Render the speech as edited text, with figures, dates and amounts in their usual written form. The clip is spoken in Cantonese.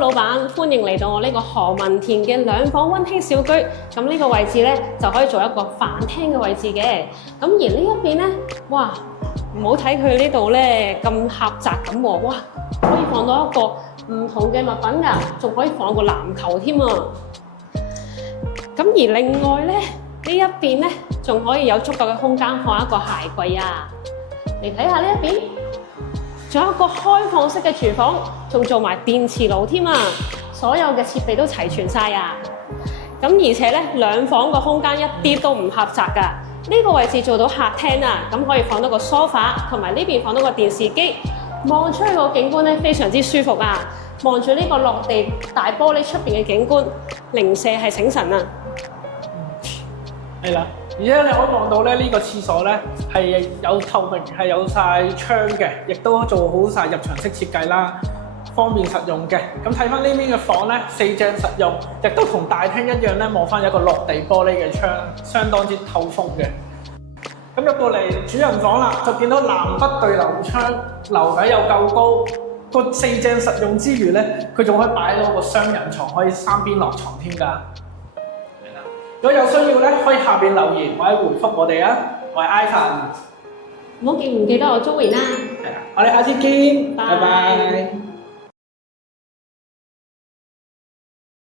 Hello， 老闆，歡迎嚟到我呢個何文田嘅兩房溫馨小居。咁呢個位置咧就可以做一個飯廳嘅位置嘅。咁而呢一邊咧，哇，唔好睇佢呢度咧咁狹窄咁喎，哇，可以放到一個唔同嘅物品㗎，仲可以放個籃球添啊！咁而另外咧，呢一邊咧仲可以有足夠嘅空間放一個鞋櫃啊！嚟睇下呢一邊。仲有一個開放式嘅廚房，仲做埋電磁爐添啊！所有嘅設備都齊全晒啊！咁而且咧，兩房個空間一啲都唔狹窄㗎。呢個位置做到客廳啊，咁可以放到個梳化，同埋呢邊放到個電視機，望出去個景觀咧非常之舒服啊！望住呢個落地大玻璃出邊嘅景觀，零舍係醒神啊！係啦，而且你可以望到咧，呢個廁所咧係有透明，係有晒窗嘅，亦都做好晒入牆式設計啦，方便實用嘅。咁睇翻呢邊嘅房咧，四正實用，亦都同大廳一樣咧，望翻有一個落地玻璃嘅窗，相當之透風嘅。咁入到嚟主人房啦，就見到南北對流窗，樓底又夠高，個四正實用之餘咧，佢仲可以擺到個雙人床，可以三邊落床添㗎。如果有需要咧，可以下邊留言或者回覆我哋啊。我係 Ivan， 唔好記唔記得我中意啦。係啊，我哋下次見，拜拜。